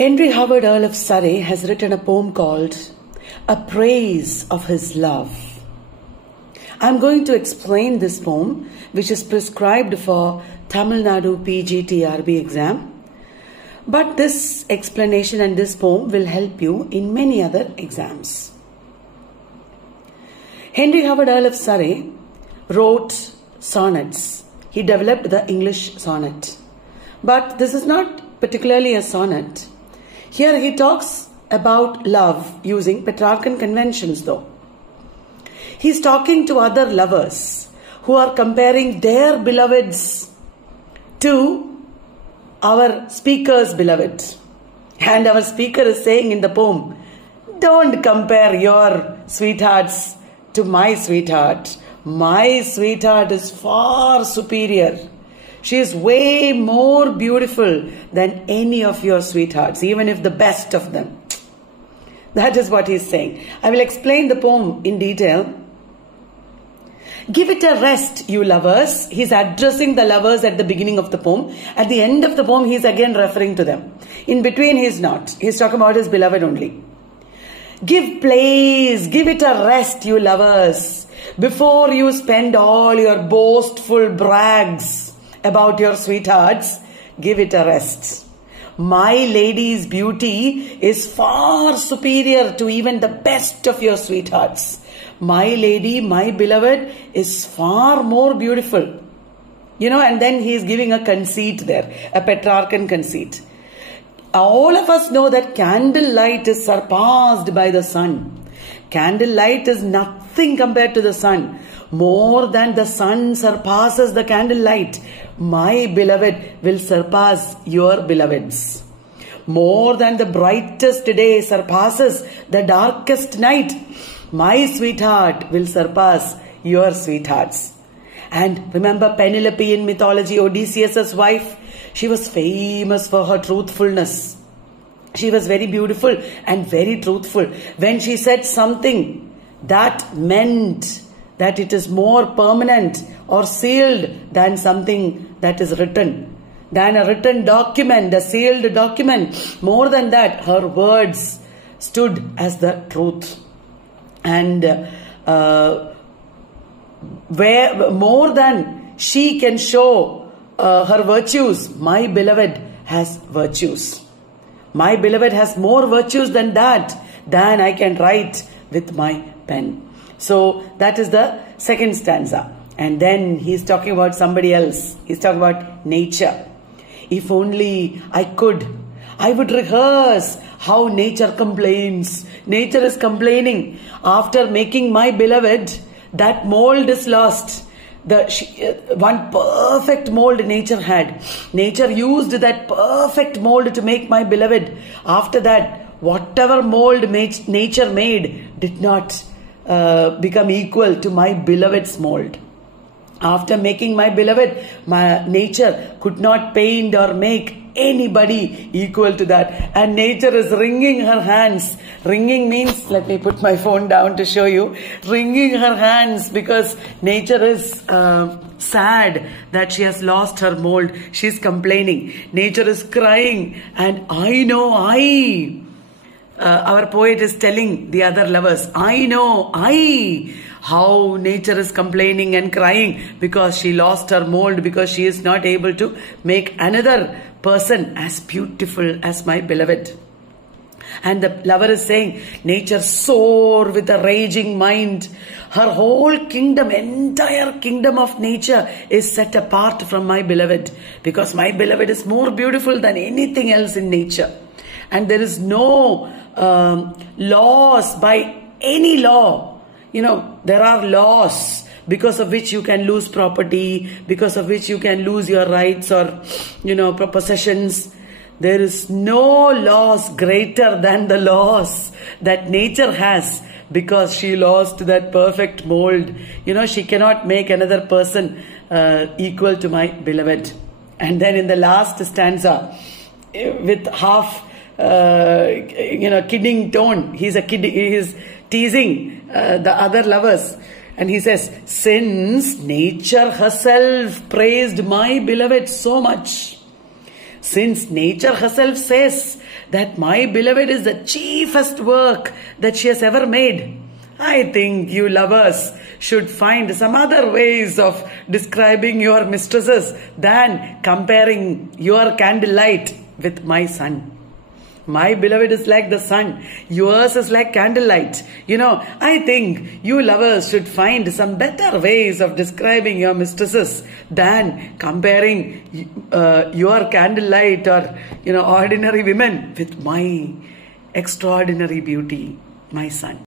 Henry Howard, Earl of Surrey, has written a poem called A Praise of His Love. I'm going to explain this poem, which is prescribed for Tamil Nadu PGTRB exam. But this explanation and this poem will help you in many other exams. Henry Howard, Earl of Surrey, wrote sonnets. He developed the English sonnet. But this is not particularly a sonnet. Here he talks about love using Petrarchan conventions though. He's talking to other lovers who are comparing their beloveds to our speaker's beloved. And our speaker is saying in the poem, don't compare your sweethearts to my sweetheart. My sweetheart is far superior. She is way more beautiful than any of your sweethearts, even if the best of them. That is what he is saying. I will explain the poem in detail. Give it a rest, you lovers. He is addressing the lovers at the beginning of the poem. At the end of the poem, he is again referring to them. In between, he is not. He is talking about his beloved only. Give place, give it a rest, you lovers, before you spend all your boastful brags about your sweethearts. Give it a rest. My lady's beauty is far superior to even the best of your sweethearts. My lady, my beloved, is far more beautiful. And then he is giving a conceit there, a Petrarchan conceit. All of us know that candlelight is surpassed by the sun. Candlelight is nothing compared to the sun. More than the sun surpasses the candlelight, my beloved will surpass your beloveds. More than the brightest day surpasses the darkest night, my sweetheart will surpass your sweethearts. And remember Penelope in mythology, Odysseus' wife? She was famous for her truthfulness. She was very beautiful and very truthful. When she said something, that meant that it is more permanent or sealed than something that is written. Than a written document, a sealed document. More than that, her words stood as the truth. And where more than she can show her virtues, my beloved has virtues. My beloved has more virtues than that, than I can write with my pen. So that is the second stanza. And then he's talking about somebody else. He's talking about nature. If only I could, I would rehearse how nature complains. Nature is complaining. After making my beloved, that mold is lost. One perfect mold nature had. Nature used that perfect mold to make my beloved. After that, whatever mold nature made did not become equal to my beloved's mold. After making my beloved, my nature could not paint or make anybody equal to that. And nature is wringing her hands. Wringing means, let me put my phone down to show you. Wringing her hands because nature is sad that she has lost her mold. She is complaining. Nature is crying. And I know our poet is telling the other lovers, I know how nature is complaining and crying because she lost her mold, because she is not able to make another person as beautiful as my beloved. And the lover is saying, nature sore with a raging mind. Her whole kingdom, entire kingdom of nature is set apart from my beloved, because my beloved is more beautiful than anything else in nature. And there is no laws by any law. There are laws because of which you can lose property, because of which you can lose your rights or, possessions. There is no laws greater than the laws that nature has, because she lost that perfect mold. She cannot make another person equal to my beloved. And then in the last stanza, with half kidding tone, he is teasing the other lovers, and he says, since nature herself praised my beloved so much, since nature herself says that my beloved is the chiefest work that she has ever made, I think you lovers should find some other ways of describing your mistresses than comparing your candlelight with my sun. My beloved is like the sun. Yours is like candlelight. I think you lovers should find some better ways of describing your mistresses than comparing your candlelight or, ordinary women with my extraordinary beauty, my sun.